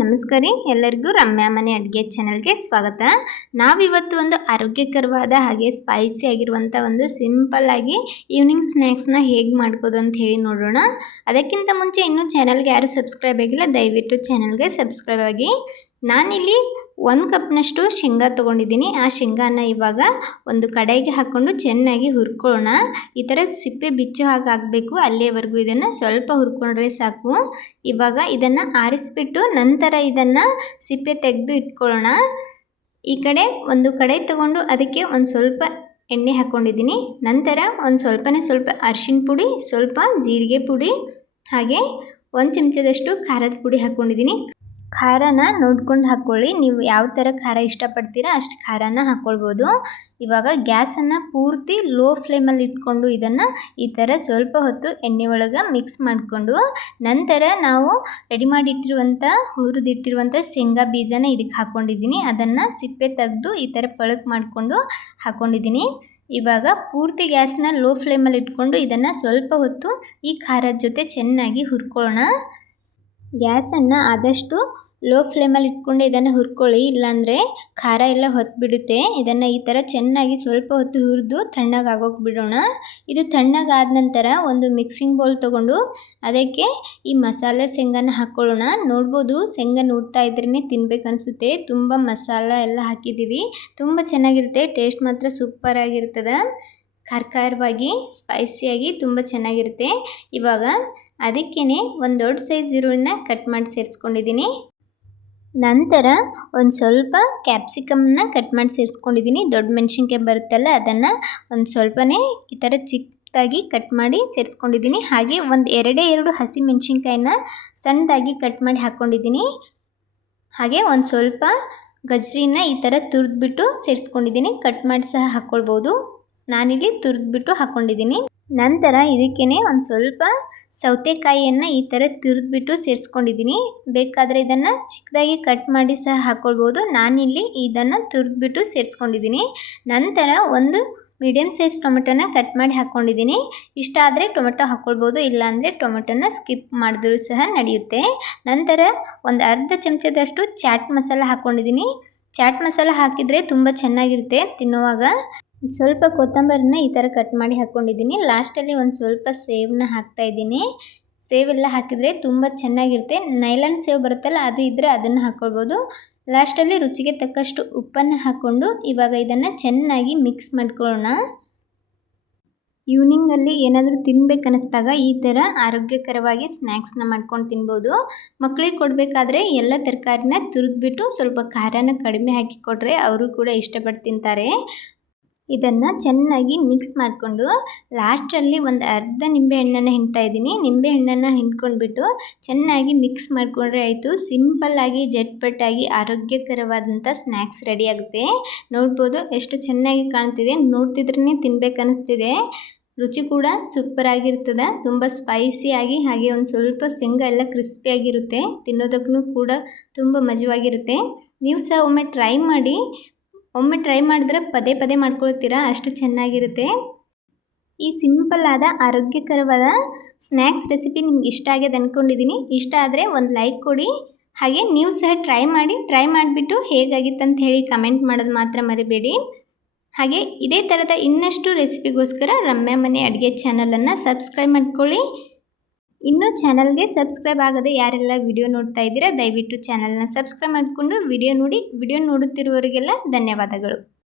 ನಮಸ್ಕಾರ ಎಲ್ಲರಿಗೂ ರಮ್ಯಾ ಮನೆ ಅಡುಗೆ ಚಾನಲ್ಗೆ ಸ್ವಾಗತ. ನಾವಿವತ್ತು ಒಂದು ಆರೋಗ್ಯಕರವಾದ ಹಾಗೆ ಸ್ಪೈಸಿ ಆಗಿರುವಂಥ ಒಂದು ಸಿಂಪಲ್ ಆಗಿ ಈವ್ನಿಂಗ್ ಸ್ನ್ಯಾಕ್ಸ್ನ ಹೇಗೆ ಮಾಡ್ಕೋದು ಅಂತ ಹೇಳಿ ನೋಡೋಣ. ಅದಕ್ಕಿಂತ ಮುಂಚೆ ಇನ್ನೂ ಚಾನಲ್ಗೆ ಯಾರು ಸಬ್ಸ್ಕ್ರೈಬ್ ಆಗಿಲ್ಲ ದಯವಿಟ್ಟು ಚಾನಲ್ಗೆ ಸಬ್ಸ್ಕ್ರೈಬ್ ಆಗಿ. ನಾನಿಲ್ಲಿ 1 ಕಪ್ನಷ್ಟು ಶೇಂಗಾ ತೊಗೊಂಡಿದ್ದೀನಿ. ಆ ಶೇಂಗಾನ ಇವಾಗ ಒಂದು ಕಡೆಗೆ ಹಾಕ್ಕೊಂಡು ಚೆನ್ನಾಗಿ ಹುರ್ಕೊಳ್ಳೋಣ. ಈ ಥರ ಸಿಪ್ಪೆ ಬಿಚ್ಚೋ ಹಾಗೆ ಆಗಬೇಕು, ಅಲ್ಲಿಯವರೆಗೂ ಇದನ್ನು ಸ್ವಲ್ಪ ಹುರ್ಕೊಂಡ್ರೆ ಸಾಕು. ಇವಾಗ ಇದನ್ನು ಆರಿಸ್ಬಿಟ್ಟು ನಂತರ ಇದನ್ನು ಸಿಪ್ಪೆ ತೆಗೆದು ಇಟ್ಕೊಳ್ಳೋಣ. ಈ ಕಡೆ ಒಂದು ಕಡೆ ತೊಗೊಂಡು ಅದಕ್ಕೆ ಒಂದು ಸ್ವಲ್ಪ ಎಣ್ಣೆ ಹಾಕ್ಕೊಂಡಿದ್ದೀನಿ. ನಂತರ ಒಂದು ಸ್ವಲ್ಪ ಅರಿಶಿನ ಪುಡಿ, ಸ್ವಲ್ಪ ಜೀರಿಗೆ ಪುಡಿ, ಹಾಗೆ 1 ಚಮಚದಷ್ಟು ಖಾರದ ಪುಡಿ ಹಾಕ್ಕೊಂಡಿದ್ದೀನಿ. ಖಾರನ ನೋಡ್ಕೊಂಡು ಹಾಕ್ಕೊಳ್ಳಿ, ನೀವು ಯಾವ ಥರ ಖಾರ ಇಷ್ಟಪಡ್ತೀರಾ ಅಷ್ಟು ಖಾರನ ಹಾಕ್ಕೊಳ್ಬೋದು. ಇವಾಗ ಗ್ಯಾಸನ್ನು ಪೂರ್ತಿ ಲೋ ಫ್ಲೇಮಲ್ಲಿ ಇಟ್ಕೊಂಡು ಇದನ್ನು ಈ ಥರ ಸ್ವಲ್ಪ ಹೊತ್ತು ಎಣ್ಣೆ ಒಳಗೆ ಮಿಕ್ಸ್ ಮಾಡಿಕೊಂಡು ನಂತರ ನಾವು ರೆಡಿ ಮಾಡಿಟ್ಟಿರುವಂಥ ಹುರಿದಿಟ್ಟಿರುವಂಥ ಶೇಂಗಾ ಬೀಜನ ಇದಕ್ಕೆ ಹಾಕ್ಕೊಂಡಿದ್ದೀನಿ. ಅದನ್ನು ಸಿಪ್ಪೆ ತೆಗೆದು ಈ ಥರ ಪಳಕ್ ಮಾಡಿಕೊಂಡು ಹಾಕ್ಕೊಂಡಿದ್ದೀನಿ. ಇವಾಗ ಪೂರ್ತಿ ಗ್ಯಾಸ್ನ ಲೋ ಫ್ಲೇಮಲ್ಲಿ ಇಟ್ಕೊಂಡು ಇದನ್ನು ಸ್ವಲ್ಪ ಹೊತ್ತು ಈ ಖಾರದ ಜೊತೆ ಚೆನ್ನಾಗಿ ಹುರ್ಕೊಳ್ಳೋಣ. ಗ್ಯಾಸನ್ನು ಆದಷ್ಟು ಲೋ ಫ್ಲೇಮಲ್ಲಿ ಇಟ್ಕೊಂಡು ಇದನ್ನು ಹುರ್ಕೊಳ್ಳಿ, ಇಲ್ಲಾಂದರೆ ಖಾರ ಎಲ್ಲ ಹೊತ್ಬಿಡುತ್ತೆ. ಇದನ್ನು ಈ ಥರ ಚೆನ್ನಾಗಿ ಸ್ವಲ್ಪ ಹೊತ್ತು ಹುರಿದು ತಣ್ಣಗಾಗೋಕೆ ಬಿಡೋಣ. ಇದು ತಣ್ಣಗಾದ ನಂತರ ಒಂದು ಮಿಕ್ಸಿಂಗ್ ಬೌಲ್ ತೊಗೊಂಡು ಅದಕ್ಕೆ ಈ ಮಸಾಲೆ ಶೇಂಗಾನ ಹಾಕ್ಕೊಳ್ಳೋಣ. ನೋಡ್ಬೋದು, ಶೇಂಗಾ ನೋಡ್ತಾ ಇದ್ರೇ ತಿನ್ಬೇಕನ್ನಿಸುತ್ತೆ. ತುಂಬ ಮಸಾಲ ಎಲ್ಲ ಹಾಕಿದ್ದೀವಿ, ತುಂಬ ಚೆನ್ನಾಗಿರುತ್ತೆ. ಟೇಸ್ಟ್ ಮಾತ್ರ ಸೂಪರ್ ಆಗಿರ್ತದೆ. ಖಾರವಾಗಿ ಸ್ಪೈಸಿಯಾಗಿ ತುಂಬ ಚೆನ್ನಾಗಿರುತ್ತೆ. ಇವಾಗ ಅದಕ್ಕೇ ಒಂದು ದೊಡ್ಡ ಸೈಜ್ ಈರುಳ್ಳಿನ ಕಟ್ ಮಾಡಿ ಸೇರಿಸ್ಕೊಂಡಿದ್ದೀನಿ. ನಂತರ ಒಂದು ಸ್ವಲ್ಪ ಕ್ಯಾಪ್ಸಿಕಮ್ನ ಕಟ್ ಮಾಡಿ ಸೇರಿಸ್ಕೊಂಡಿದ್ದೀನಿ. ದೊಡ್ಡ ಮೆಣಸಿನ್ಕಾಯಿ ಬರುತ್ತಲ್ಲ ಅದನ್ನು ಒಂದು ಸ್ವಲ್ಪನೇ ಈ ಥರ ಚಿಕ್ಕದಾಗಿ ಕಟ್ ಮಾಡಿ ಸೇರಿಸ್ಕೊಂಡಿದ್ದೀನಿ. ಹಾಗೆ ಒಂದು 2 ಹಸಿ ಮೆಣಸಿನ್ಕಾಯಿನ ಸಣ್ಣದಾಗಿ ಕಟ್ ಮಾಡಿ ಹಾಕ್ಕೊಂಡಿದ್ದೀನಿ. ಹಾಗೆ ಒಂದು ಸ್ವಲ್ಪ ಗಜ್ರಿನ ಈ ಥರ ತುರಿದ್ಬಿಟ್ಟು ಸೇರಿಸ್ಕೊಂಡಿದ್ದೀನಿ. ಕಟ್ ಮಾಡಿ ಸಹ ಹಾಕ್ಕೊಳ್ಬೋದು, ನಾನಿಲ್ಲಿ ತುರಿದ್ಬಿಟ್ಟು ಹಾಕ್ಕೊಂಡಿದ್ದೀನಿ. ನಂತರ ಇದಕ್ಕೇ ಒಂದು ಸ್ವಲ್ಪ ಸೌತೆಕಾಯಿಯನ್ನು ಈ ಥರ ತುರಿದ್ಬಿಟ್ಟು ಸೇರಿಸ್ಕೊಂಡಿದ್ದೀನಿ. ಬೇಕಾದರೆ ಇದನ್ನು ಚಿಕ್ಕದಾಗಿ ಕಟ್ ಮಾಡಿ ಸಹ ಹಾಕ್ಕೊಳ್ಬೋದು, ನಾನಿಲ್ಲಿ ಇದನ್ನು ತುರಿದ್ಬಿಟ್ಟು ಸೇರಿಸ್ಕೊಂಡಿದ್ದೀನಿ. ನಂತರ ಒಂದು ಮೀಡಿಯಮ್ ಸೈಜ್ ಟೊಮೆಟೊನ ಕಟ್ ಮಾಡಿ ಹಾಕ್ಕೊಂಡಿದ್ದೀನಿ. ಇಷ್ಟ ಆದರೆ ಟೊಮೆಟೊ ಹಾಕ್ಕೊಳ್ಬೋದು, ಇಲ್ಲಾಂದರೆ ಟೊಮೆಟೊನ ಸ್ಕಿಪ್ ಮಾಡಿದ್ರೂ ಸಹ ನಡೆಯುತ್ತೆ. ನಂತರ ಒಂದು ಅರ್ಧ ಚಮಚದಷ್ಟು ಚಾಟ್ ಮಸಾಲ ಹಾಕ್ಕೊಂಡಿದ್ದೀನಿ. ಚಾಟ್ ಮಸಾಲ ಹಾಕಿದರೆ ತುಂಬ ಚೆನ್ನಾಗಿರುತ್ತೆ ತಿನ್ನುವಾಗ. ಸ್ವಲ್ಪ ಕೊತ್ತಂಬರಿನ ಈ ಥರ ಕಟ್ ಮಾಡಿ ಹಾಕ್ಕೊಂಡಿದ್ದೀನಿ. ಲಾಸ್ಟಲ್ಲಿ ಒಂದು ಸ್ವಲ್ಪ ಸೇವನ್ನ ಹಾಕ್ತಾಯಿದ್ದೀನಿ. ಸೇವೆಲ್ಲ ಹಾಕಿದರೆ ತುಂಬ ಚೆನ್ನಾಗಿರುತ್ತೆ. ನೈಲಾನ್ ಸೇವ್ ಬರುತ್ತಲ್ಲ ಅದು ಇದ್ದರೆ ಅದನ್ನು ಹಾಕ್ಕೊಳ್ಬೋದು. ಲಾಸ್ಟಲ್ಲಿ ರುಚಿಗೆ ತಕ್ಕಷ್ಟು ಉಪ್ಪನ್ನು ಹಾಕ್ಕೊಂಡು ಇವಾಗ ಇದನ್ನು ಚೆನ್ನಾಗಿ ಮಿಕ್ಸ್ ಮಾಡ್ಕೊಳ್ಳೋಣ. ಈವ್ನಿಂಗಲ್ಲಿ ಏನಾದರೂ ತಿನ್ಬೇಕನ್ನಿಸ್ದಾಗ ಈ ಥರ ಆರೋಗ್ಯಕರವಾಗಿ ಸ್ನ್ಯಾಕ್ಸ್ನ ಮಾಡ್ಕೊಂಡು ತಿನ್ಬೋದು. ಮಕ್ಕಳಿಗೆ ಕೊಡಬೇಕಾದ್ರೆ ಎಲ್ಲ ತರಕಾರಿನ ತುರಿದ್ಬಿಟ್ಟು ಸ್ವಲ್ಪ ಖಾರನ ಕಡಿಮೆ ಹಾಕಿ ಕೊಟ್ಟರೆ ಅವರು ಕೂಡ ಇಷ್ಟಪಟ್ಟು ತಿಂತಾರೆ. ಇದನ್ನು ಚೆನ್ನಾಗಿ ಮಿಕ್ಸ್ ಮಾಡಿಕೊಂಡು ಲಾಸ್ಟಲ್ಲಿ ಒಂದು ಅರ್ಧ ನಿಂಬೆಹಣ್ಣನ್ನು ಹಿಂಡ್ತಾಯಿದ್ದೀನಿ. ನಿಂಬೆಹಣ್ಣನ್ನು ಹಿಂಡ್ಕೊಂಡ್ಬಿಟ್ಟು ಚೆನ್ನಾಗಿ ಮಿಕ್ಸ್ ಮಾಡಿಕೊಂಡ್ರೆ ಆಯಿತು. ಸಿಂಪಲ್ಲಾಗಿ ಜಟ್ಪಟ್ಟಾಗಿ ಆರೋಗ್ಯಕರವಾದಂಥ ಸ್ನ್ಯಾಕ್ಸ್ ರೆಡಿ ಆಗುತ್ತೆ. ನೋಡ್ಬೋದು ಎಷ್ಟು ಚೆನ್ನಾಗಿ ಕಾಣ್ತಿದೆ, ನೋಡ್ತಿದ್ರೇ ತಿನ್ಬೇಕನ್ನಿಸ್ತಿದೆ. ರುಚಿ ಕೂಡ ಸೂಪರಾಗಿರ್ತದೆ, ತುಂಬ ಸ್ಪೈಸಿಯಾಗಿ. ಹಾಗೆ ಒಂದು ಸ್ವಲ್ಪ ಶೇಂಗಾ ಎಲ್ಲ ಕ್ರಿಸ್ಪಿಯಾಗಿರುತ್ತೆ, ತಿನ್ನೋದಕ್ಕೂ ಕೂಡ ತುಂಬ ಮಜವಾಗಿರುತ್ತೆ. ನೀವು ಸಹ ಒಮ್ಮೆ ಟ್ರೈ ಮಾಡಿದ್ರೆ ಪದೇ ಮಾಡ್ಕೊಳ್ತೀರಾ, ಅಷ್ಟು ಚೆನ್ನಾಗಿರುತ್ತೆ. ಈ ಸಿಂಪಲ್ ಆದ ಆರೋಗ್ಯಕರವಾದ ಸ್ನ್ಯಾಕ್ಸ್ ರೆಸಿಪಿ ನಿಮ್ಗೆ ಇಷ್ಟ ಆಗಿದೆ ಅಂದ್ಕೊಂಡಿದ್ದೀನಿ. ಇಷ್ಟ ಆದರೆ ಒಂದು ಲೈಕ್ ಕೊಡಿ. ಹಾಗೆ ನೀವು ಸಹ ಟ್ರೈ ಮಾಡಿಬಿಟ್ಟು ಹೇಗಾಗಿತ್ತಂತ ಹೇಳಿ ಕಮೆಂಟ್ ಮಾಡೋದು ಮಾತ್ರ ಮರಿಬೇಡಿ. ಹಾಗೆ ಇದೇ ಥರದ ಇನ್ನಷ್ಟು ರೆಸಿಪಿಗೋಸ್ಕರ ರಮ್ಯಾ ಮನೆ ಅಡುಗೆ ಚಾನಲನ್ನು ಸಬ್ಸ್ಕ್ರೈಬ್ ಮಾಡ್ಕೊಳ್ಳಿ. ಇನ್ನೂ ಚಾನಲ್ಗೆ ಸಬ್ಸ್ಕ್ರೈಬ್ ಆಗದೆ ಯಾರೆಲ್ಲ ವಿಡಿಯೋ ನೋಡ್ತಾ ಇದ್ದೀರಾ ದಯವಿಟ್ಟು ಚಾನಲ್ನ ಸಬ್ಸ್ಕ್ರೈಬ್ ಮಾಡಿಕೊಂಡು ವಿಡಿಯೋ ನೋಡುತ್ತಿರುವವರಿಗೆಲ್ಲ ಧನ್ಯವಾದಗಳು.